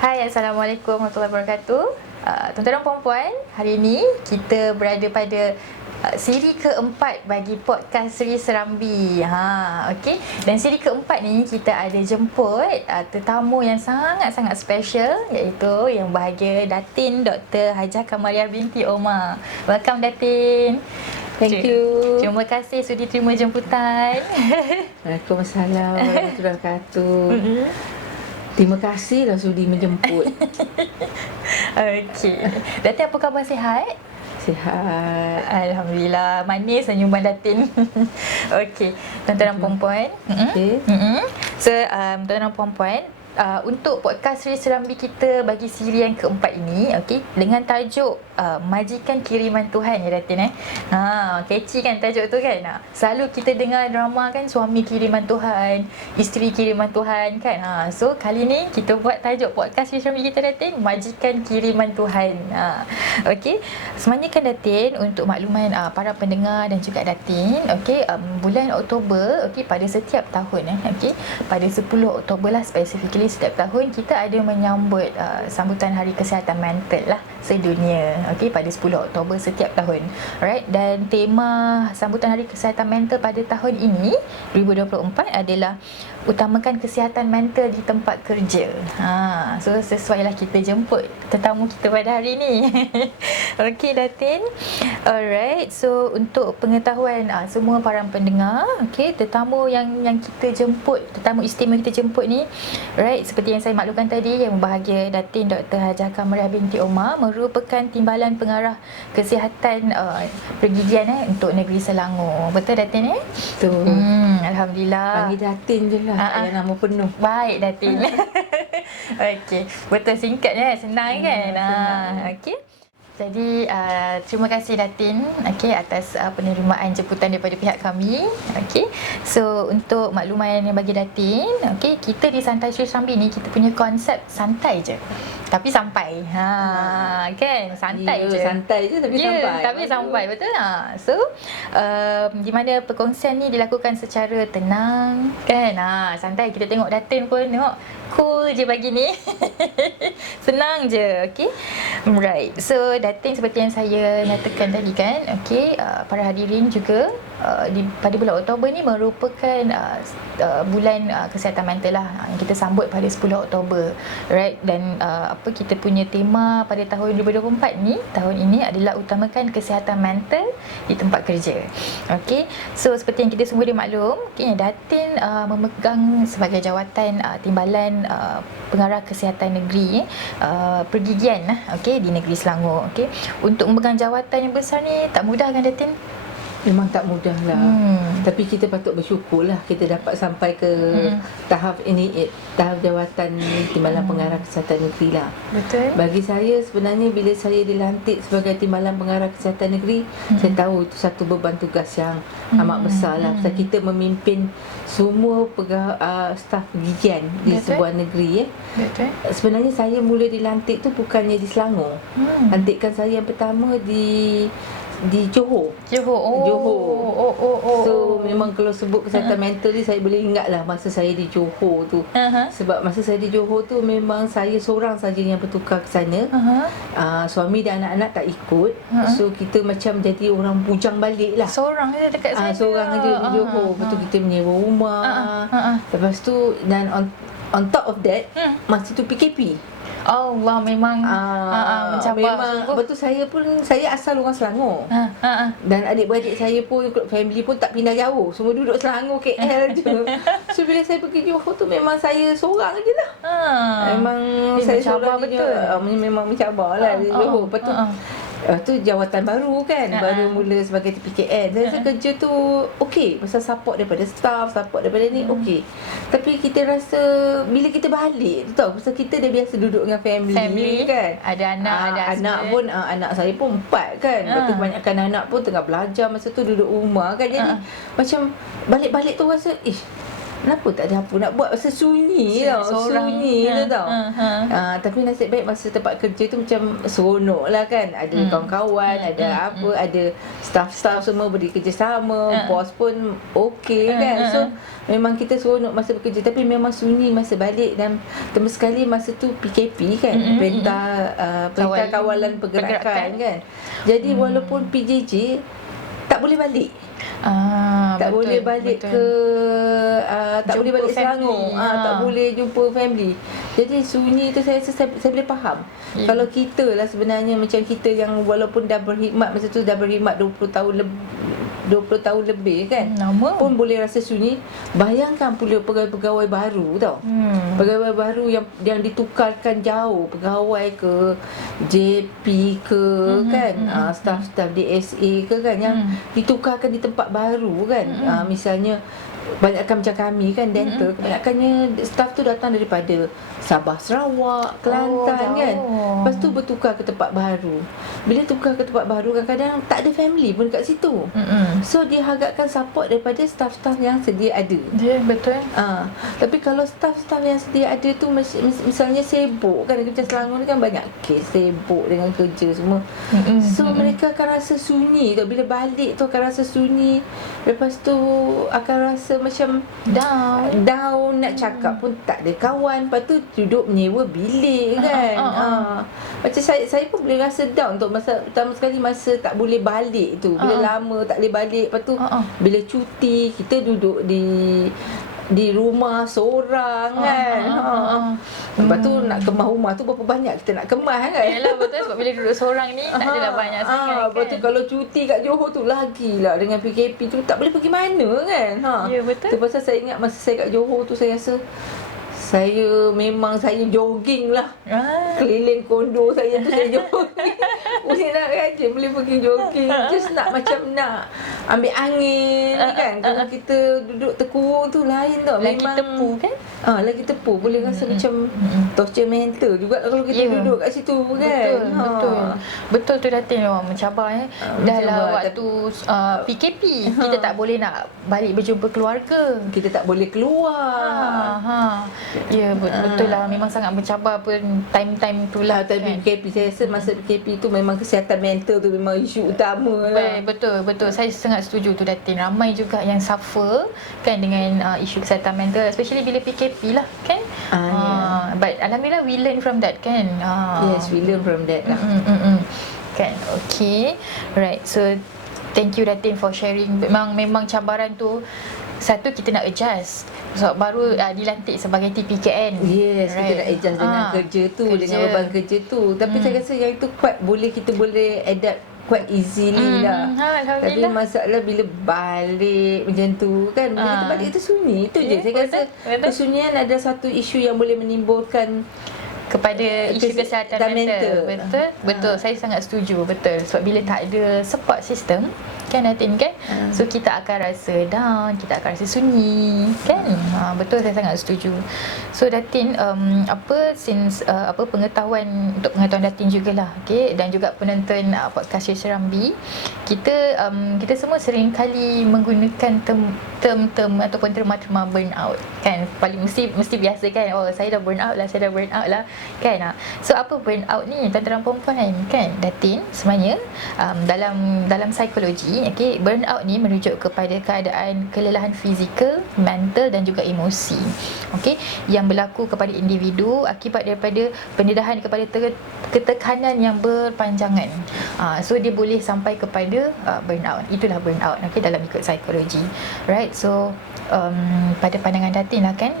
Hai, Assalamualaikum warahmatullahi wabarakatuh. Tuan-tuan dan puan-puan, hari ini kita berada pada siri keempat bagi podcast Seri Serambi. Okey. Dan siri keempat ni kita ada jemput tetamu yang sangat-sangat special, iaitu yang bahagia Datin Dr. Hajah Kamariah binti Omar. Welcome Datin. Thank you. Terima kasih sudi terima jemputan. Waalaikumsalam warahmatullahi wabarakatuh. Terima kasih dah sudi menjemput. Okey. Datin, apa khabar, sihat? Sihat. Alhamdulillah, manis senyuman Datin. Okey, tuan-tuan dan puan-puan. Okey. So, tuan-tuan dan puan-puan, untuk podcast Seri Serambi kita bagi siri yang keempat ini, okey, dengan tajuk Majikan Kiriman Tuhan, ya Datin. Catchy kan tajuk tu kan. Selalu kita dengar drama kan, suami kiriman Tuhan, isteri kiriman Tuhan kan. So kali ni kita buat tajuk podcast Seri Serambi kita, Datin, Majikan Kiriman Tuhan. Okey, sebenarnya kan Datin, untuk makluman para pendengar dan juga Datin, okey, bulan Oktober, okey, pada setiap tahun okey, pada 10 Oktober lah specifically setiap tahun kita ada menyambut sambutan Hari Kesihatan Mental lah sedunia, okey, pada 10 Oktober setiap tahun. Alright, dan tema sambutan Hari Kesihatan Mental pada tahun ini 2024 adalah utamakan kesihatan mental di tempat kerja. So sesuailah kita jemput tetamu kita pada hari ni. Okey Datin. Alright, so untuk pengetahuan semua para pendengar, okey, tetamu yang kita jemput, tetamu istimewa kita jemput ni, right, seperti yang saya maklumkan tadi, yang berbahagia Datin Dr. Hajah Kamariah binti Omar merupakan Timbalan Pengarah Kesihatan Pergigian untuk Negeri Selangor. Betul Datin Betul. Alhamdulillah. Panggil Datin je lah, yang nama penuh. Baik Datin. Okey, betul, singkatnya senang kan. Okey. Jadi terima kasih Datin, okey, atas penerimaan jemputan daripada pihak kami. Okey. So untuk makluman yang bagi Datin, okey, kita di Santai Seri Serambi ni kita punya konsep santai je. Tapi sampai. Kan? Santai je. Santai je tapi sampai. Tapi sampai, betul tak? So di mana perkongsian ni dilakukan secara tenang kan. Santai, kita tengok Datin pun tengok cool je pagi ni. Senang je, okey. Right. So Datin, seperti yang saya nyatakan tadi kan, okey, para hadirin juga pada bulan Oktober ni merupakan bulan kesihatan mental lah yang kita sambut pada 10 Oktober. Right. Dan kita punya tema pada tahun 2024 ni, tahun ini adalah utamakan kesihatan mental di tempat kerja. Okey. So seperti yang kita semua dah maklum, okay, Datin memegang sebagai jawatan Timbalan Pengarah Kesihatan Negeri Pergigian, okey, di Negeri Selangor. Okey. Untuk memegang jawatan yang besar ni tak mudah kan Datin? Memang tak mudah lah. Tapi kita patut bersyukur lah kita dapat sampai ke tahap ini, tahap jawatan Timbalan Pengarah Kesihatan Negeri lah. Betul. Bagi saya sebenarnya bila saya dilantik sebagai Timbalan Pengarah Kesihatan Negeri, saya tahu itu satu beban tugas yang amat besar lah. Sebab kita memimpin semua staf pergigian di sebuah negeri. Betul. Sebenarnya saya mula dilantik tu bukannya di Selangor. Lantikan saya yang pertama di Johor. Johor. So memang kalau sebut kesihatan mental ni, saya boleh ingat lah masa saya di Johor tu. Sebab masa saya di Johor tu memang saya seorang saja yang bertukar ke sana. Suami dan anak-anak tak ikut. So kita macam jadi orang bujang balik lah. Seorang je dekat sana. Seorang je di Johor. Lepas tu kita menyewa rumah. Lepas tu, dan on top of that, masa tu PKP. Allah, memang mencabar. Memang. Lepas tu saya asal orang Selangor. Dan adik-beradik saya pun, family pun tak pindah jauh. Semua duduk Selangor, KL je. So bila saya pergi Johor tu memang saya seorang je lah. Memang saya seorang betul. Memang mencabar lah di Johor. Lepas tu jawatan baru kan, baru mula sebagai TPKN. Saya rasa kerja tu okey, pasal support daripada staff, support daripada ni okey. Tapi kita rasa bila kita balik tu tahu, pasal kita dah biasa duduk dengan family kan. Ada anak, ada anak pun anak saya pun 4 kan. Lepas tu kebanyakan anak pun tengah belajar masa tu duduk rumah kan. Jadi macam balik-balik tu rasa kenapa tak ada apa nak buat, masa sunyi tau, sunyi tu tau. Tapi nasib baik masa tempat kerja tu macam seronok lah kan, ada kawan-kawan, ada apa, ada staff-staff semua beri kerjasama, bos pun okey kan. So memang kita seronok masa bekerja, tapi memang sunyi masa balik. Dan terutama sekali masa tu PKP kan, perintah kawalan pergerakan kan. Jadi walaupun PJJ tak boleh balik. Tak boleh balik ke tak boleh balik Selangor, tak boleh jumpa family. Jadi sunyi tu saya rasa saya boleh faham. Kalau kita lah sebenarnya macam kita yang walaupun dah berkhidmat, masa tu dah berkhidmat 20 tahun lebih kan, pun boleh rasa sunyi. Bayangkan pula pegawai-pegawai baru tau. Pegawai baru yang ditukarkan jauh, pegawai ke JP ke kan, staff-staff DSA ke kan, yang ditukarkan di tempat baru kan. Misalnya banyakkan macam kami kan, dental, kebanyakannya staff tu datang daripada Sabah, Sarawak, Kelantan kan. Lepas tu bertukar ke tempat baru. Bila tukar ke tempat baru, kadang-kadang tak ada family pun kat situ. So dia harapkan support daripada staff-staff yang sedia ada. Betul. Tapi kalau staff-staff yang sedia ada tu misalnya sibuk kan, macam Selangor ni kan banyak kes sibuk dengan kerja semua. So mereka akan rasa sunyi tu. Bila balik tu akan rasa sunyi. Lepas tu akan rasa macam down, nak cakap pun tak ada kawan. Lepas tu duduk menyewa bilik kan. Macam saya pun boleh rasa down tu masa pertama sekali, masa tak boleh balik tu. Bila lama tak boleh balik. Lepas tu bila cuti kita duduk di rumah seorang kan. Lepas tu nak kemas rumah tu berapa banyak kita nak kemas kan. Yalah, betul. Sebab bila duduk seorang ni tak adalah banyak sangat kan. Lepas tu kalau cuti kat Johor tu lagilah, dengan PKP tu tak boleh pergi mana kan. Ya, betul. Tu pasal saya ingat masa saya kat Johor tu, saya rasa saya jogging lah. Keliling kondo saya tu saya jogging. Boleh nak rajin, boleh pergi jogging. Just nak macam nak ambil angin kan. Kalau kita duduk terkurung tu lain tau. Lagi Memang tepu kan. Lagi tepu. Boleh rasa macam torture mental juga kalau kita duduk kat situ kan. Betul tu Datin. Mencabar Dahlah waktu PKP kita tak boleh nak balik berjumpa keluarga. Kita tak boleh keluar. Ya, betul lah. Memang sangat mencabar pun time-time tu lah kan. PKP, saya rasa masa PKP tu memang kesihatan mental tu memang isu utama lah. Betul. Saya sangat setuju tu Datin. Ramai juga yang suffer kan dengan isu kesihatan mental, especially bila PKP lah kan. But Alhamdulillah we learn from that kan. Yes, we learn from that lah. Kan, okay. Right, so thank you Datin for sharing. Memang cabaran tu, satu kita nak adjust sebab baru dilantik sebagai TPKN. Yes, right. Kita nak adjust dengan kerja tu, dengan beban kerja tu. Tapi saya rasa yang itu kita boleh adapt quite easily lah. Tapi masalah bila balik macam tu kan, bila kita balik tu sunyi. Itu je saya rasa kesunyian ada satu isu yang boleh menimbulkan kepada isu kesihatan mental. Betul. Saya sangat setuju. Betul. Sebab bila tak ada support system kan Datin kan, so kita akan rasa down, kita akan rasa sunyi kan. Betul, saya sangat setuju. So Datin, pengetahuan untuk pengetahuan Datin jugalah, okay, dan juga penonton podcast Serambi, kita semua sering kali menggunakan term ataupun terma-terma burnout kan. Paling mesti biasa kan, saya dah burn out lah kan. So apa burnout ni tuan-tuan perempuan kan Datin? Sebenarnya dalam psikologi, okay, burnout ni merujuk kepada keadaan kelelahan fizikal, mental dan juga emosi, okay, yang berlaku kepada individu akibat daripada pendedahan kepada ketekanan yang berpanjangan. So dia boleh sampai kepada burnout. Itulah burnout, okay, dalam ikut psikologi, right? So pada pandangan Datin lah kan,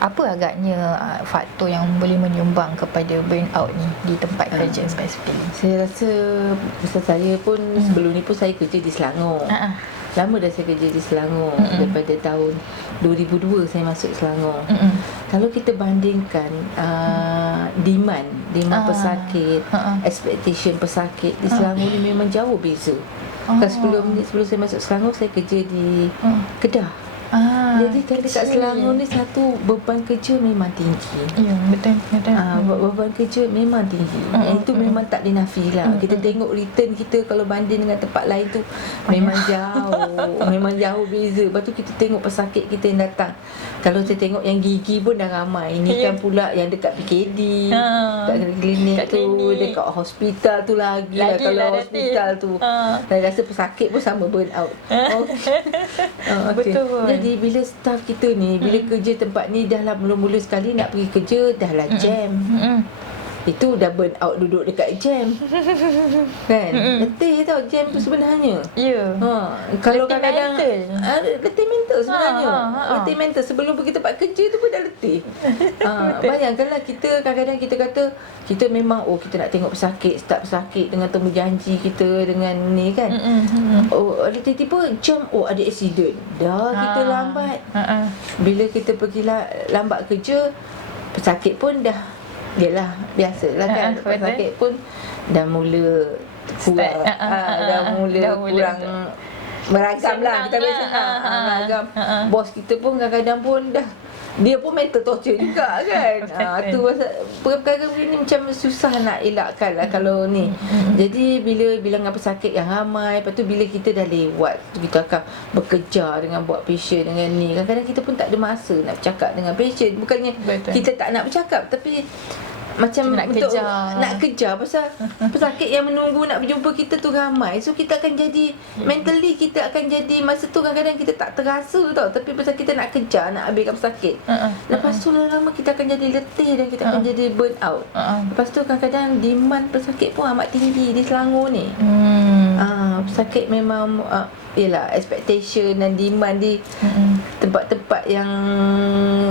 apa agaknya faktor yang boleh menyumbang kepada burnout ni di tempat kerja spesifik? Saya rasa pasal saya pun sebelum ni pun saya kerja di Selangor. Lama dah saya kerja di Selangor. Daripada tahun 2002 saya masuk Selangor. Kalau kita bandingkan demand pesakit, expectation pesakit di Selangor ni memang jauh beza. Sebelum saya masuk Selangor, saya kerja di Kedah. Jadi kalau dekat Selangor ni, satu, beban kerja memang tinggi. Ya, betul. Beban lawan kerja memang tinggi. Yang itu memang tak dinafikan. Kita tengok return kita kalau banding dengan tempat lain tu memang jauh. Memang jauh beza. Lepas tu kita tengok pesakit kita yang datang. Kalau saya tengok yang gigi pun dah ramai. Ini kan pula yang dekat PKD, dekat klinik tu, dekat hospital tu lagi lah. Kalau hospital tu saya rasa pesakit pun sama burn out. Betul. Jadi bila staff kita ni, bila kerja tempat ni dah lah mula-mula sekali nak pergi kerja dah lah jam. Itu dah burn out duduk dekat jam. Kan? Letih tau jam tu sebenarnya. Ya. Kalau Letih kadang-kadang mental. letih mental sebenarnya. Letih mental sebelum pergi tempat kerja tu pun dah letih. Bayangkanlah kita kadang-kadang kita kata kita memang kita nak tengok pesakit, start pesakit dengan temu janji kita dengan ni kan. Ada tiba-tiba jam ada accident. Dah kita lambat. Bila kita pergi lambat kerja, pesakit pun dah yalah biasalah kan. Pesakit pun dah mula kurang dah mula kurang meragam lah. Kita biasa meragam. Bos kita pun kadang-kadang pun dah dia pun mental torture juga kan. Tu perkara ni macam susah nak elakkan lah kalau ni. Jadi bila bilangan pesakit yang ramai, lepas tu bila kita dah lewat tu kita akan bekerja dengan buat patient dengan ni. Kadang-kadang kita pun tak ada masa nak bercakap dengan patient. Bukannya kita tak nak bercakap, tapi macam nak kejar pasal pesakit yang menunggu nak berjumpa kita tu ramai. So kita akan jadi mentally kita akan jadi masa tu kadang-kadang kita tak terasa tau, tapi pasal kita nak kejar, nak habiskan pesakit. Lepas tu lama-lama kita akan jadi letih dan kita akan jadi burn out. Lepas tu kadang-kadang demand pesakit pun amat tinggi di Selangor ni. Pesakit memang yalah expectation dan demand di tempat-tempat yang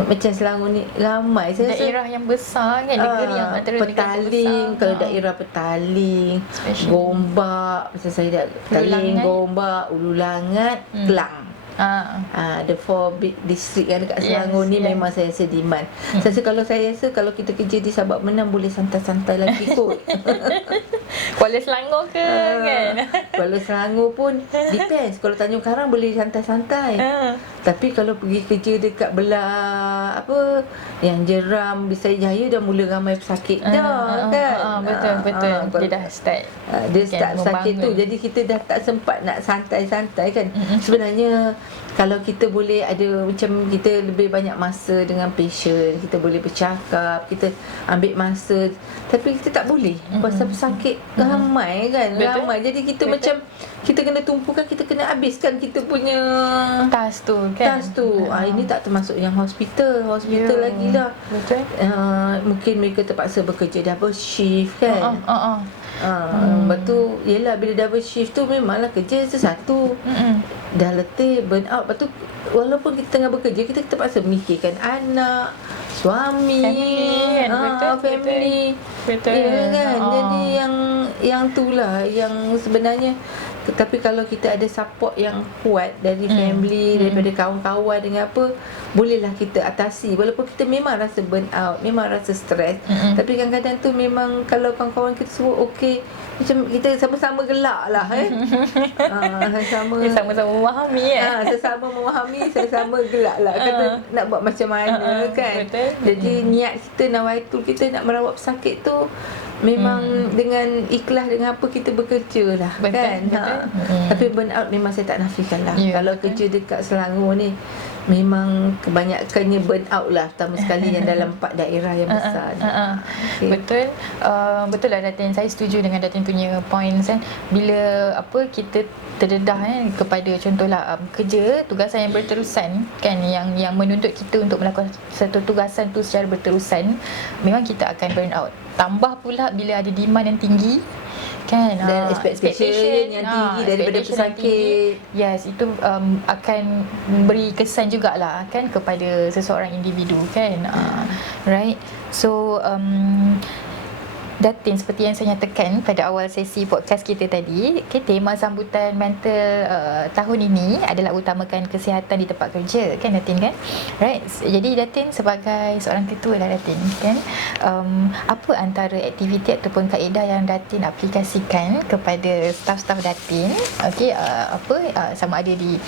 macam Selangor ni ramai. Saya daerah yang besar kan, negeri yang antara Petaling, kalau daerah Petaling, Gombak, macam saya dah Petaling, Gombak, Ulu Langat, Kelang. The 4 big district yang dekat Selangor ni memang saya rasa demand. Saya rasa kalau kita kerja di Sabak Menang boleh santai-santai lagi kot. Kuala Selangor ke kan? Kuala Selangor pun depends. Kalau Tanjung Karang boleh santai-santai. Tapi kalau pergi kerja dekat belah yang Jeram, Bisayajaya dah mula ramai pesakit dah kan. Betul. Dia dah start. Dia start sakit tu. Jadi kita dah tak sempat nak santai-santai kan. Sebenarnya kalau kita boleh ada macam kita lebih banyak masa dengan patient, kita boleh bercakap, kita ambil masa, tapi kita tak boleh pasal pesakit ramai kan. Ramai. Jadi kita macam kita kena tumpukan, kita kena habiskan kita punya task tu kan. Ini tak termasuk yang hospital lagi lah. Betul. Mungkin mereka terpaksa bekerja double shift kan. Lepas tu yelah, bila double shift tu memanglah kerja satu. Dah letih, burn out. Lepas tu walaupun kita tengah bekerja, kita terpaksa memikirkan anak, suami, family. Betul. Ya kan. Jadi yang itulah yang sebenarnya. Tapi kalau kita ada support yang kuat dari family, daripada kawan-kawan dengan apa, bolehlah kita atasi. Walaupun kita memang rasa burn out, memang rasa stres, tapi kadang-kadang tu memang kalau kawan-kawan kita semua okey, macam kita sama-sama gelak lah sama-sama memahami sesama memahami, sama-sama gelak lah. Kata nak buat macam mana kan. Betul. Jadi niat kita, nawaitul kita nak merawat pesakit tu memang dengan ikhlas, dengan apa kita bekerja lah. Betul. Tapi burn out memang saya tak nafikan lah. Kalau kerja dekat Selangor ni memang kebanyakannya burn out lah, terutama sekali yang dalam 4 daerah yang besar ni. Betul. Betul lah Datin, saya setuju dengan Datin punya points kan. Bila kita terdedah kepada contohlah kerja, tugasan yang berterusan kan, yang menuntut kita untuk melakukan satu tugasan tu secara berterusan, memang kita akan burn out. Tambah pula bila ada demand yang tinggi kan, dan expectation yang tinggi daripada pesakit. Yes, itu akan beri kesan jugalah kan kepada seseorang individu kan. Right. So Datin, seperti yang saya nyatakan pada awal sesi podcast kita tadi, tema sambutan mental tahun ini adalah utamakan kesihatan di tempat kerja, kan Datin, kan? Right. Jadi Datin sebagai seorang ketua lah Datin, kan? Apa antara aktiviti ataupun kaedah yang Datin aplikasikan kepada staf-staf Datin, sama ada di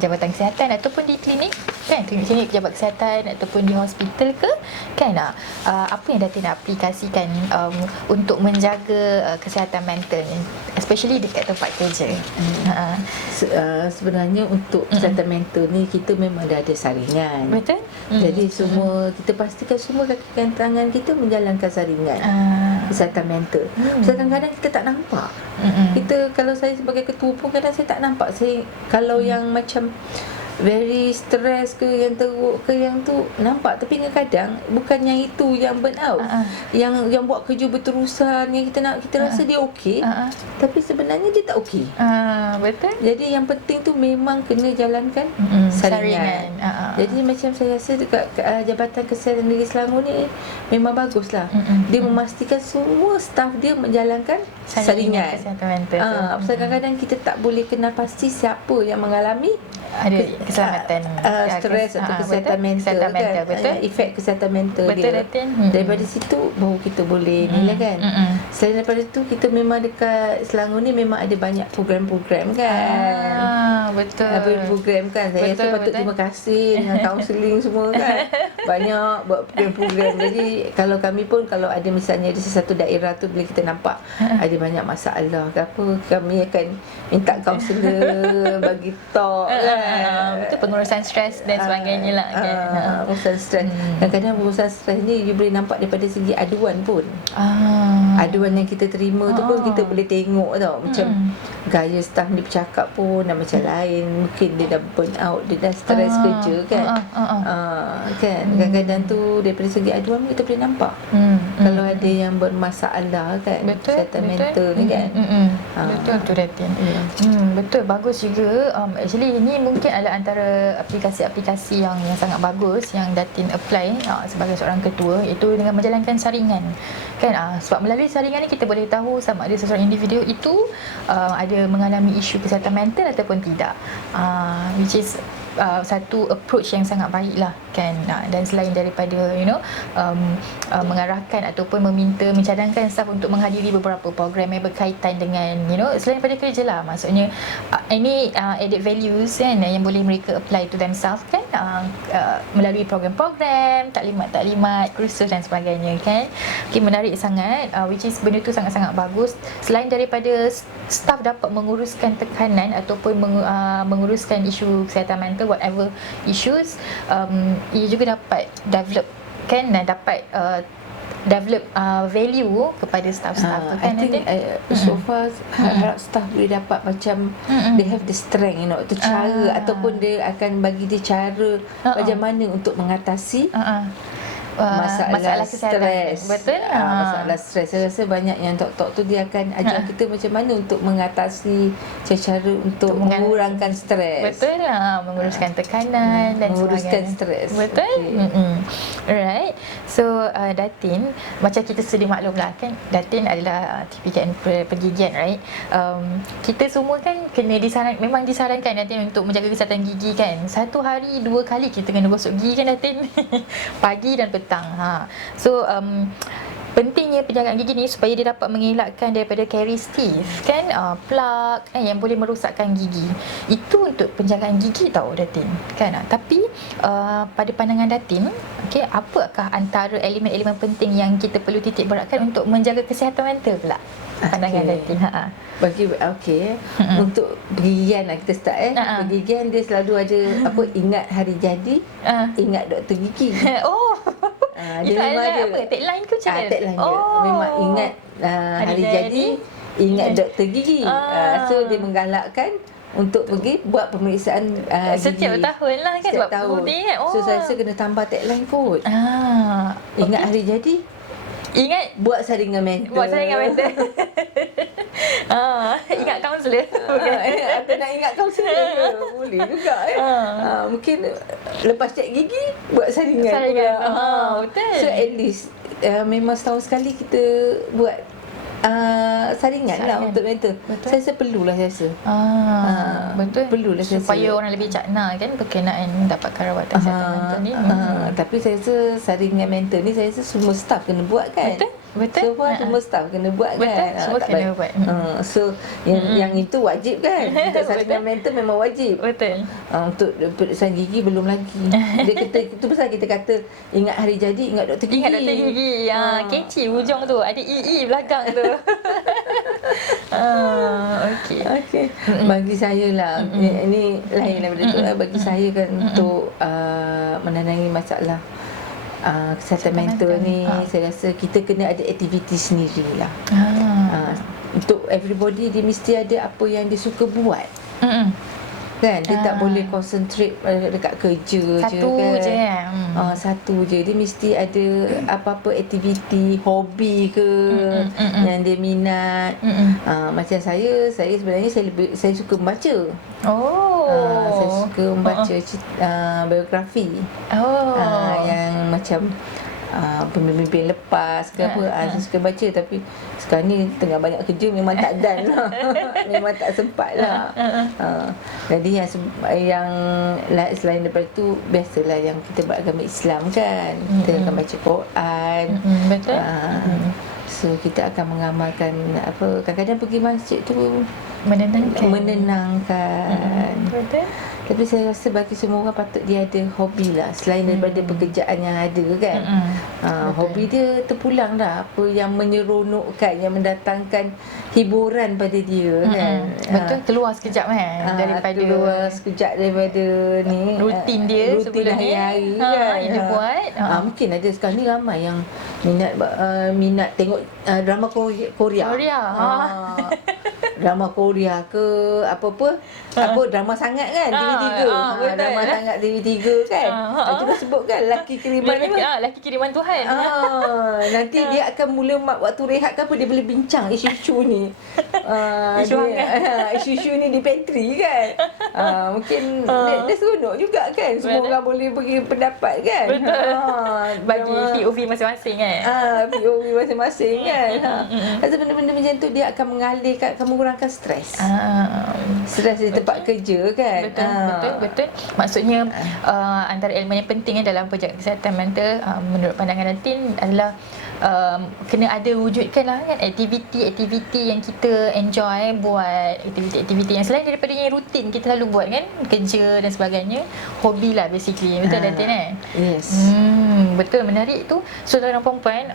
Jabatan Kesihatan ataupun di klinik, kan? Klinik pejabat kesihatan ataupun di hospital ke, kan? Apa yang Datin aplikasikan untuk menjaga kesihatan mental, especially dekat tempat kerja? Sebenarnya untuk kesihatan mental ni kita memang dah ada saringan. Betul. Jadi semua kita pastikan semua kaki tangan kita menjalankan saringan kesihatan mental. Kadang-kadang kita tak nampak. Kita, kalau saya sebagai ketua pun kadang saya tak nampak. Saya kalau yang macam very stress ke, yang teruk ke, yang tu nampak, tapi kadang-kadang bukan yang itu yang burn out, yang buat kerja berterusan, yang kita rasa dia okey, tapi sebenarnya dia tak okey. Betul. Jadi yang penting tu memang kena jalankan saringan. Jadi macam saya rasa dekat Jabatan Kesihatan Negeri Selangor ni memang baguslah. Dia memastikan semua staf dia menjalankan saringan kesihatan mental. Pasal kadang-kadang kita tak boleh kenal pasti siapa yang mengalami ada keselamatan stres atau kesihatan mental, kan? Betul. Efek kesihatan mental betul, dia. Daripada situ baru kita boleh nilai, kan. Selain daripada tu, kita memang dekat Selangor ni memang ada banyak program-program, kan. Betul. Program, kan. Saya rasa patut terima kasih dengan kaunseling semua, kan. Banyak buat program-program. Jadi kalau kami pun, kalau ada misalnya di sesuatu daerah tu, bila kita nampak ada banyak masalah ke apa, kami akan minta kaunselor bagi talk, kan. Betul, pengurusan stres dan sebagainya lah, kan. Pengurusan stres. Kadang-kadang pengurusan stres ni you boleh nampak daripada segi aduan pun. Aduan yang kita terima tu pun kita boleh tengok tau. Macam gaya staff ni bercakap pun dah macam lain. Mungkin dia dah burn out, dia dah stres kerja, kan. Kan. Kadang-kadang tu daripada segi aduan kita boleh nampak kalau ada yang bermasalah, kan. Kesihatan mental ni, kan. Betul tu Datin. Betul, bagus juga. Actually ini mungkin adalah antara aplikasi-aplikasi yang sangat bagus yang Datin apply sebagai seorang ketua, iaitu dengan menjalankan saringan, kan. Sebab melalui saringan ni kita boleh tahu sama ada seseorang individu itu ada mengalami isu kesihatan mental ataupun tidak, which is satu approach yang sangat baik lah, kan. Dan selain daripada mengarahkan ataupun mencadangkan staff untuk menghadiri beberapa program yang berkaitan dengan selain daripada kerja lah, maksudnya ini added values, kan, yang boleh mereka apply to themselves, kan, melalui program-program, taklimat-taklimat, kursus dan sebagainya, kan. Okay, menarik sangat, which is benda tu sangat-sangat bagus. Selain daripada staff dapat menguruskan tekanan ataupun menguruskan isu kesihatan mental, whatever issues, ia juga dapat develop, kan, dan dapat develop value kepada staff-staff tu, kan. I think so far harap staff boleh dapat macam they have the strength, tu cara ataupun dia akan bagi dia cara macam mana untuk mengatasi masalah stres. Betul. Masalah stres. Saya rasa banyak yang tok-tok tu dia akan ajar kita macam mana untuk mengatasi, cara untuk mengurangkan stres. Betul. Menguruskan tekanan dan menguruskan stres. Betul. Right. So Datin, macam kita sedia maklum lah, kan, Datin adalah TPKN Pergigian, right. Kita semua kan memang disarankan Datin untuk menjaga kesihatan gigi, kan. Satu hari 2 kali kita kena gosok gigi, kan Datin. Pagi dan petang. So pentingnya penjagaan gigi ni supaya dia dapat mengelakkan daripada caries teeth, kan, plaque, kan, yang boleh merosakkan gigi. Itu untuk penjagaan gigi tau Datin, kan. Tapi pada pandangan Datin, okey, apakah antara elemen-elemen penting yang kita perlu titik beratkan untuk menjaga kesihatan mental pula? Pandangan Datin. Bagi untuk pergigian lah kita start. Pergigian dia selalu ada ingat hari jadi, ingat doktor gigi. Itu adalah apa? Tagline ke macam mana? Tagline dia. Memang ingat hari jadi, ingat doktor gigi. So dia menggalakkan untuk pergi buat pemeriksaan gigi. Setiap tahun lah, kan. Setiap tahun. So saya rasa kena tambah tagline kot. Ingat hari jadi, ingat buat saringan mental. Ingat kaunselor. Atau nak ingat kaunselor ke? Boleh juga, mungkin lepas cek gigi buat saringan. Betul. So at least memang setahun sekali kita buat saringan lah untuk mental. Saya rasa perlulah saya rasa. Betul. Perlulah saya supaya orang lebih cakna kan berkenaan dapatkan rawatan kesihatan mental ni. Tapi saya rasa saringan mental ni saya rasa semua staff kena buat kan. Betul. Semua staff kena buat kan. Semua kena buat. So yang itu wajib kan. Untuk saringan mental memang wajib. Betul. Untuk pemeriksaan gigi belum lagi. Dia kata itu pasal kita kata ingat hari jadi, ingat doktor gigi. Ingat doktor gigi. Keci hujung tu. Ada EE belakang tu. Okey. Bagi saya lah, ini lain daripada tu. Bagi saya kan untuk menandangi masalah kesihatan mental ni, saya rasa kita kena ada aktiviti sendirilah. Untuk everybody dia mesti ada apa yang dia suka buat. Kan dia tak boleh concentrate dekat kerja satu je kan. Satu je, dia mesti ada apa-apa aktiviti, hobi ke yang dia minat. Macam saya sebenarnya saya suka membaca. Saya suka membaca biografi. Yang macam pemimpin lepas ke apa. Saya suka baca, tapi sekarang ni tengah banyak kerja memang tak dan lah. Memang tak sempat lah. Jadi yang selain daripada tu, biasalah yang kita beragama Islam kan, kita akan baca Quran. Betul. So kita akan mengamalkan kadang-kadang pergi masjid tu menenangkan. Betul. Tapi saya rasa bagi semua orang patut dia ada hobi lah, selain daripada pekerjaan yang ada kan. Hobi dia terpulang dah, apa yang menyeronokkan, yang mendatangkan hiburan pada dia kan. Betul, keluar sekejap kan daripada ni rutin dia rutin hari-hari kan. Yang dia buat. Mungkin ada sekarang ni ramai yang minat tengok drama Korea. Drama Korea ke apa drama sangat kan TV3. Drama sangat TV3 kan. Itu dah sebut kan laki kiriman tu. Laki kiriman Tuhan. Nanti dia akan mula waktu rehat ke apa, dia boleh bincang isu-isu ni. Isu-isu ni di pantry kan. Mungkin dia seronok juga kan. Semua orang boleh bagi pendapat kan. Bagi POV masing-masing kan. POV masing-masing kan. Pasal benda-benda macam tu dia akan mengalihkan, akan mengurangkan stres. Stres di tempat kerja kan. Betul. Maksudnya antara elemen yang penting dalam penjagaan kesihatan mental menurut pandangan Datin adalah kena ada wujudkan lah kan aktiviti yang kita enjoy buat, aktiviti yang selain daripada yang rutin kita selalu buat kan, kerja dan sebagainya, hobi lah basically. Betul Datin Yes. Betul, menarik tu. So tuan-tuan perempuan,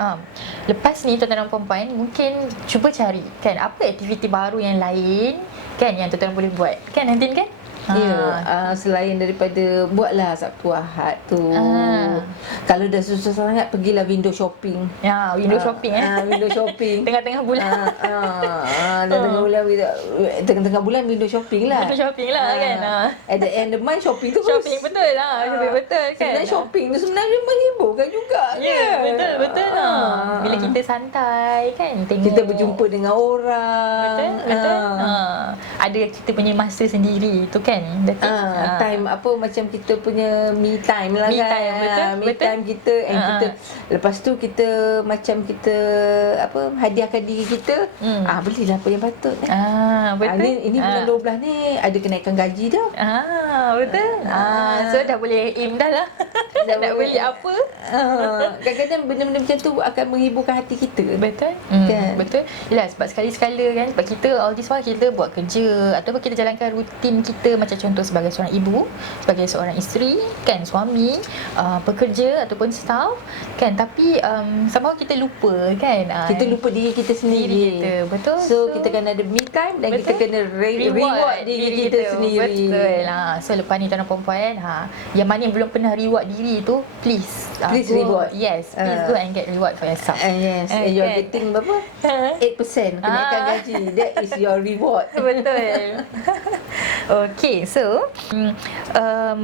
lepas ni tuan-tuan perempuan mungkin cuba cari kan apa aktiviti baru yang lain kan yang tuan-tuan boleh buat kan Datin kan. Selain daripada buatlah Sabtu Ahad tu. Kalau dah susah sangat, pergilah window shopping. Window shopping window shopping tengah-tengah bulan. Tengah-tengah bulan window shopping lah. Window shopping lah kan. At the end of the month shopping tu shopping betul lah. Shopping betul kan. Sebenarnya shopping tu sebenarnya menghiburkan juga kan. Betul lah. Bila kita santai kan, tengok kita berjumpa dengan orang. Betul. Ada kita punya masa sendiri tu kan. Time macam kita punya me time lah me kan. Time, betul. Time kita kita lepas tu kita macam kita hadiahkan diri kita. Belilah apa yang patut. Betul. Ini bulan 12 ni ada kenaikan gaji dah. Betul. So dah boleh aim dah lah. Nak beli apa. Kadang-kadang benda-benda macam tu akan menghiburkan hati kita. Betul. Kan? Betul. Yalah, sebab sekali-sekala kan, sebab kita all this while kita buat kerja ataupun kita jalankan rutin kita, macam contoh sebagai seorang ibu, sebagai seorang isteri kan, suami, pekerja ataupun staff kan, tapi somehow kita lupa kan, kita lupa diri kita sendiri. Betul. So kita kena ada me time dan kita kena reward diri kita sendiri. Betul lah. So lepas ni tuan-tuan perempuan, yang mana yang belum pernah reward diri tu, please reward. Yes, please go and get reward for yourself. Yes, you are getting berapa? 8% kenaikan gaji. That is your reward. Betul. Okay, so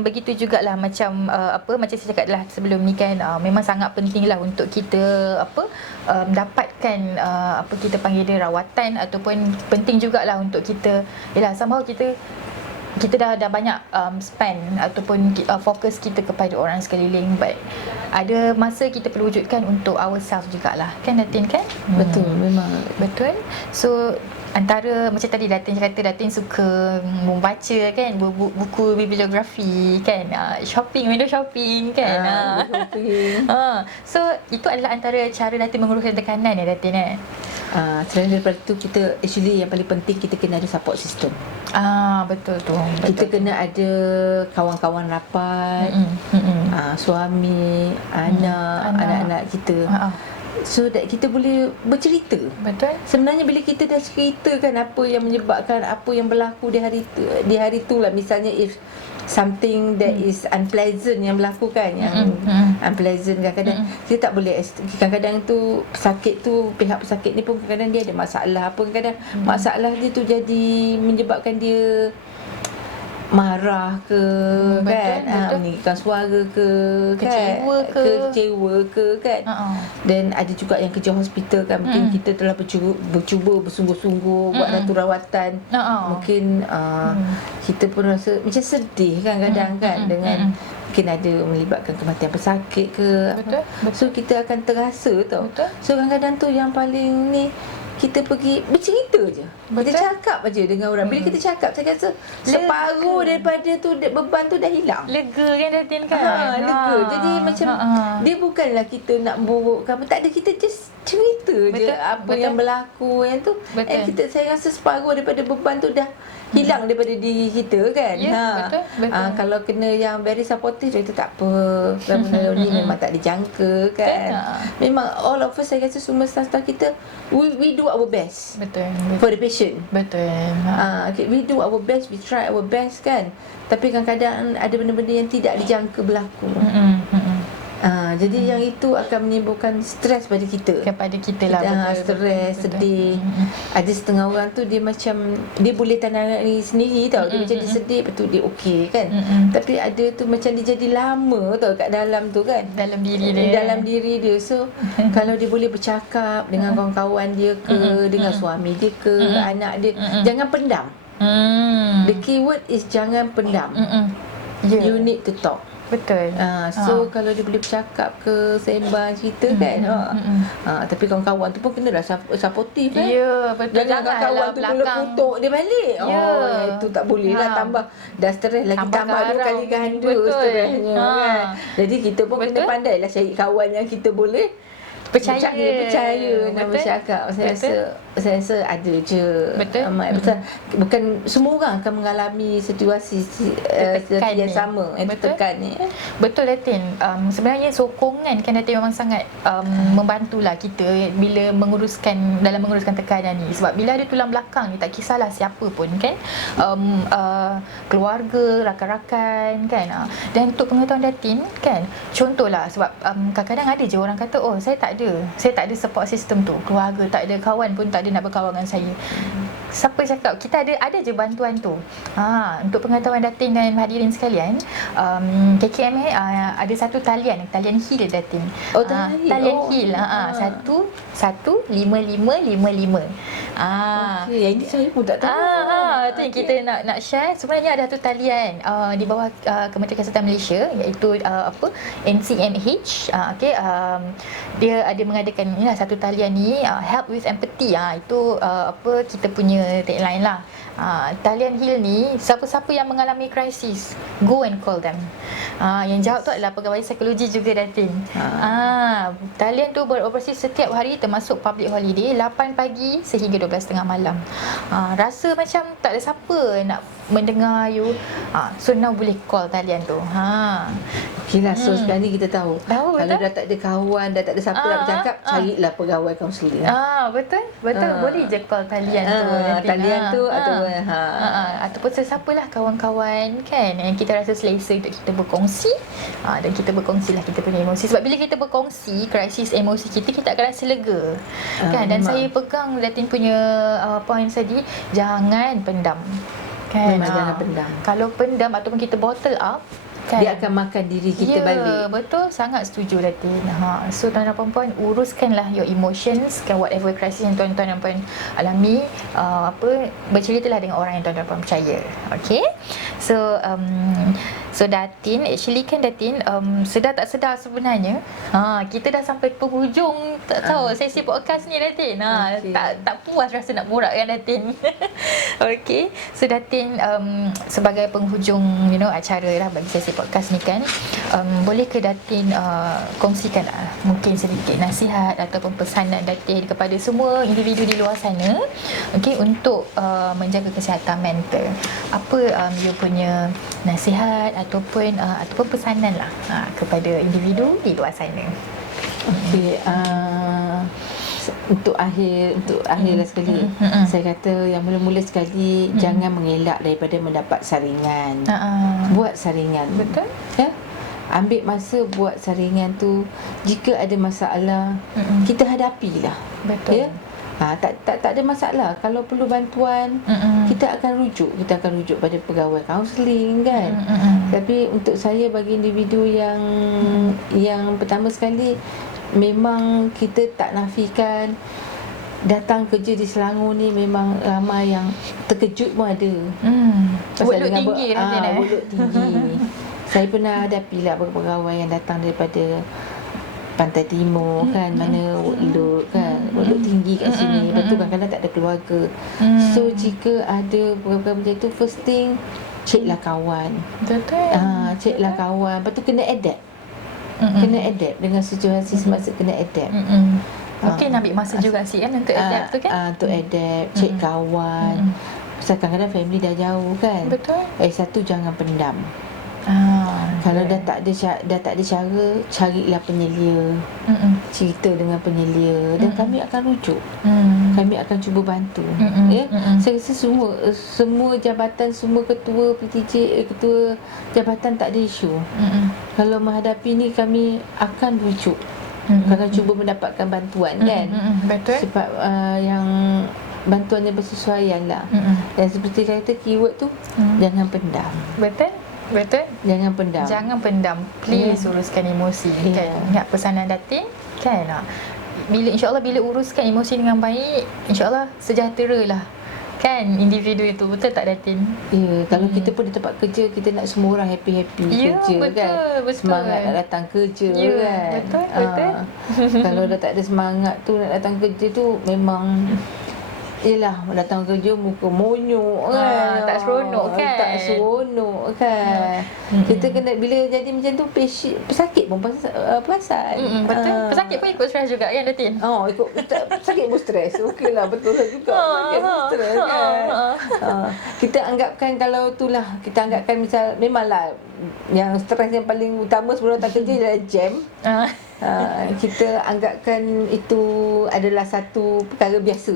begitu jugalah macam macam saya cakap lah sebelum ni kan, memang sangat penting lah untuk kita mendapatkan kita panggil dia rawatan, ataupun penting jugalah untuk kita somehow kita kita dah banyak spend ataupun fokus kita kepada orang sekeliling, but ada masa kita perlu wujudkan untuk ourselves jugalah, kan Datin, kan? Betul, memang betul. So antara macam tadi Datin kata, Datin suka membaca kan, buku bibliografi kan, window shopping kan, shopping. So itu adalah antara cara Datin menguruskan tekanan ya Datin, kan? Selain daripada tu, kita actually yang paling penting kita kena ada support system. Betul tu. Kita kena ada kawan-kawan rapat, suami, anak-anak kita. So that kita boleh bercerita. Betul. Sebenarnya bila kita dah ceritakan apa yang menyebabkan, apa yang berlaku di hari tu lah, misalnya if something that is unpleasant yang berlaku kan, yang unpleasant, kadang-kadang kita tak boleh, kadang-kadang tu pesakit tu, pihak pesakit ni pun kadang-kadang dia ada masalah apa, kadang masalah dia tu jadi menyebabkan dia marah ke, kan, meninggikan suara ke, kecewa kan? Kecewa ke, kan. Dan ada juga yang kerja hospital kan, mungkin kita telah bercuba bersungguh-sungguh buat ratu rawatan, mungkin kita pun rasa macam sedih kan kadang kan, dengan mungkin ada melibatkan kematian pesakit ke. Betul. So kita akan terasa tau. Betul. So kadang-kadang tu yang paling ni, kita pergi bercerita je. Kita cakap aja dengan orang. Bila kita cakap, saya rasa separuh daripada tu, beban tu dah hilang. Lega kan Datin, kan? Lega. Jadi macam dia bukanlah kita nak burukkan, tak ada, kita just cerita je apa yang berlaku yang tu. Saya rasa separuh daripada beban tu dah hilang daripada diri kita kan. Betul. Kalau kena yang very supportive, itu tak apa. Benda ni memang tak dijangka kan. Memang all of us, saya rasa semua staff kita, we do our best. Betul. For the patient. Betul. Okay, we do our best, we try our best kan. Tapi kadang-kadang ada benda-benda yang tidak dijangka berlaku. Jadi yang itu akan menimbulkan stres pada kita. Kepada kita lah. Stres, sedih. Ada setengah orang tu dia macam, dia boleh tangani sendiri tau. Dia macam dia sedih, lepas tu dia okey kan. Tapi ada tu macam dia jadi lama tau kat dalam tu kan. Dalam diri dia. So kalau dia boleh bercakap dengan kawan-kawan dia ke, dengan suami dia ke, anak dia, jangan pendam. The keyword is jangan pendam. You need to talk. Betul. So kalau dia boleh bercakap ke, sembang, cerita kan. Tapi kawan-kawan tu pun kena dah supportive kan. Ya, betul. Jangan kawan tu boleh kutuk dia balik. Itu tak boleh lah. Tambah dah stres lagi, tambah dua kali ganda stresnya kan. Jadi kita pun kena pandai lah cari kawan yang kita boleh percaya dan bercakap. Saya rasa ada je. Betul. Bukan semua orang akan mengalami situasi yang sama, tekan ni. Betul Datin. Sebenarnya sokongan kan Datin memang sangat membantulah kita bila dalam menguruskan tekanan ni. Sebab bila ada tulang belakang ni, tak kisahlah siapa pun kan, keluarga, rakan-rakan kan. Dan untuk pengetahuan Datin kan, contohlah sebab kadang-kadang ada je orang kata, saya tak ada support system tu, keluarga tak ada, kawan pun tak ada nak berkawan dengan saya. Siapa cakap kita ada je bantuan tu. Untuk pengetahuan Datin dan hadirin sekalian, KKM ada satu talian Hill Datin. Talian Hill. 15555. Yang ini saya pun tak tahu. Itu yang kita nak share. Sebenarnya ada satu talian di bawah Kementerian Kesihatan Malaysia, iaitu NCMH. Dia ada mengadakan satu talian ni, help with empathy. Itu kita punya tagline lah. Talian Hill ni, siapa-siapa yang mengalami krisis, go and call them. Yang jawab tu adalah pegawai psikologi juga Datin. Talian tu beroperasi setiap hari termasuk public holiday, 8 pagi sehingga 12.30 malam. Rasa macam tak ada siapa nak mendengar you, so now boleh call talian tu. Okey lah, so sekarang ni kita tahu kalau dah tak ada kawan, dah tak ada siapa nak bercakap, carilah pegawai kaunseling. Betul. Boleh je call talian tu. Talian tu ataupun sesiapalah kawan-kawan kan yang kita rasa selesa untuk kita berkongsi. Dan kita berkongsilah kita punya emosi. Sebab bila kita berkongsi krisis emosi kita akan rasa lega kan. Dan saya pegang Datin punya point tadi, jangan pendam kan. Memang jangan pendam. Kalau pendam ataupun kita bottle up, Kan? Dia akan makan diri kita balik. Betul, sangat setuju Datin. So tuan-tuan dan puan-puan, uruskanlah your emotions, kan, whatever crisis yang tuan-tuan dan puan alami, berceritalah dengan orang yang tuan-tuan dan puan percaya. Okay. So Datin, actually kan Datin, sedar tak sedar sebenarnya kita dah sampai penghujung sesi podcast ni Datin. Tak puas rasa nak borak kan Datin. Okay. So Datin, sebagai penghujung acara lah bagi sesi podcast ni kan, boleh ke Datin kongsikan mungkin sedikit nasihat ataupun pesanan Datin kepada semua individu di luar sana, okay, untuk menjaga kesihatan mental. Apa you punya nasihat ataupun pesanan lah kepada individu di luar sana? Okey, untuk akhir lah sekali, saya kata yang mula-mula sekali, jangan mengelak daripada mendapat saringan. Buat saringan. Betul. Ya. Ambil masa buat saringan tu. Jika ada masalah, kita hadapilah. Betul. Ya. Tak ada masalah. Kalau perlu bantuan, kita akan rujuk pada pegawai kaunseling kan. Tapi untuk saya, bagi individu yang pertama sekali, memang kita tak nafikan datang kerja di Selangor ni memang ramai yang terkejut pun ada. Workload tinggi workload tinggi. Saya pernah hadapi lah pegawai yang datang daripada Pantai Timur kan, mana workload kan, workload tinggi kat sini. Lepas tu kadang-kadang tak ada keluarga. So jika ada program macam tu, first thing, ceklah kawan. Betul. Ceklah kawan. Lepas tu kena adapt. Kena adapt dengan situasi semasa, kena adapt. Mungkin ambil masa juga kan untuk adapt tu kan. Untuk adapt, cek kawan. Pasal kadang-kadang family dah jauh kan. Betul. Satu, jangan pendam. Kalau dah tak ada cara, carilah penyelia. Cerita dengan penyelia dan kami akan rujuk. Kami akan cuba bantu. Ya. Saya rasa semua jabatan, semua ketua PTJ, ketua jabatan tak ada isu. Kalau menghadapi ni, kami akan rujuk. Akan cuba mendapatkan bantuan kan. Betul. Sebab yang bantuannya bersesuaian lah. Dan seperti kata keyword tu, jangan pendam. Betul. Jangan pendam. Please uruskan emosi kan. Ingat pesanan Datin kan. InsyaAllah bila uruskan emosi dengan baik, InsyaAllah sejahtera lah kan individu itu. Betul tak Datin? Ya, kalau kita pun di tempat kerja, kita nak semua orang happy-happy kerja kan. Betul. Semangat nak datang kerja kan. Betul. Kalau dah tak ada semangat tu nak datang kerja tu, memang yelah, datang kerja muka monyok kan. Tak seronok kan. Tak seronok kan. Kita kena, bila jadi macam tu, pesakit pun perasan. Betul. Pesakit pun ikut stres juga kan Datin? Ikut pesakit pun stres. Okey lah, betul lah juga. Pesakit pun stres kan. Kita anggapkan, kalau tu lah, kita anggapkan misal, memanglah yang stres yang paling utama sebelum datang kerja adalah jam. Kita anggapkan itu adalah satu perkara biasa.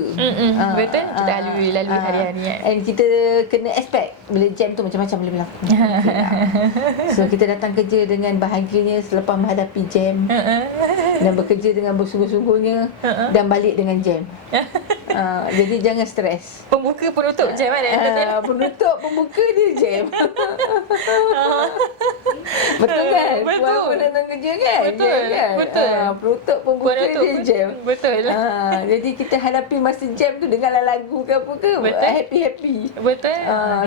Betul. Kita lalui hari-hari kan. And kita kena expect bila jam tu macam-macam boleh berlaku. So kita datang kerja dengan bahagianya selepas menghadapi jam, dan bekerja dengan bersungguh-sungguhnya, dan balik dengan jam. Jadi jangan stres. Pembuka penutup jam kan. Penutup pembuka dia jam. Betul kan? Betul. Puan datang kerja kan? Betul. Jam kan? Penutup pembuka dia jam. Betul. Jadi kita hadapi masa jam tu dengarlah lagu ke apa ke. Happy-happy. Betul.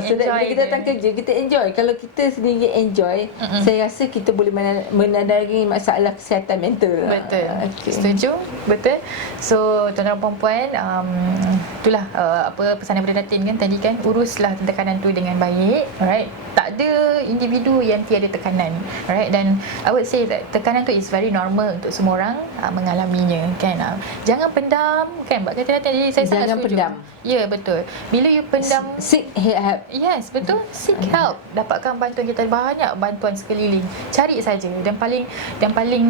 So bila kita datang kerja, kita enjoy. Kalau kita sendiri enjoy, saya rasa kita boleh menandai masalah kesihatan mental. Betul. Setuju. Betul. So tuan-tuan dan puan-puan, itulah pesanan daripada Datin kan tadi kan, uruslah tekanan tu dengan baik. Alright. Tak ada individu yang tiada tekanan. Alright. Dan I would say that tekanan tu is very normal untuk semua orang mengalaminya kan. Jangan pendam kan. Sebab kata tadi saya sangat Jangan setuju. pendam. Ya, betul. Bila you pendam, seek help. Yes, betul. Seek help. Dapatkan bantuan, kita banyak bantuan sekeliling. Cari saja. Dan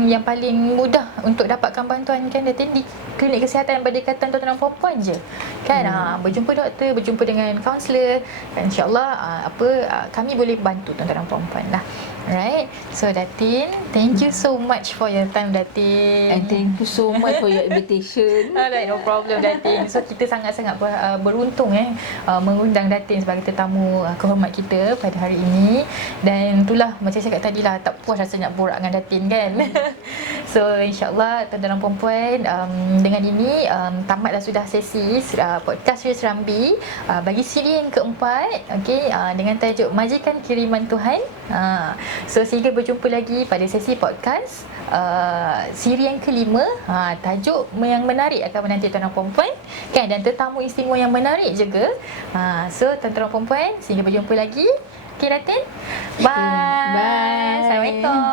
yang paling mudah untuk dapatkan bantuan kan Datin, di klinik kesihatan berdekatan tuan-tuan dan puan-puan je. Kan berjumpa doktor, berjumpa dengan kaunselor. Dan insya-Allah kami boleh bantu tuan-tuan dan puan-puan lah. Right. So Datin, thank you so much for your time, Datin. And thank you so much for your invitation. Alright, no problem, Datin. So kita sangat-sangat beruntung mengundang Datin sebagai tetamu kehormat kita pada hari ini. Dan itulah macam saya cakap tadi lah, tak puas rasa nak borak dengan Datin kan. So insyaAllah tuan-tuan dan puan-puan, dengan ini tamatlah sudah sesi podcast Sri Serambi bagi siri yang keempat, okay, dengan tajuk Majikan Kiriman Tuhan. So sehingga berjumpa lagi pada sesi podcast siri yang kelima, tajuk yang menarik akan menanti tuan-tuan dan puan-puan kan, dan tetamu istimewa yang menarik juga. So tuan-tuan dan puan-puan, sehingga berjumpa lagi. Okay, Datin. Bye. Bye. Assalamualaikum.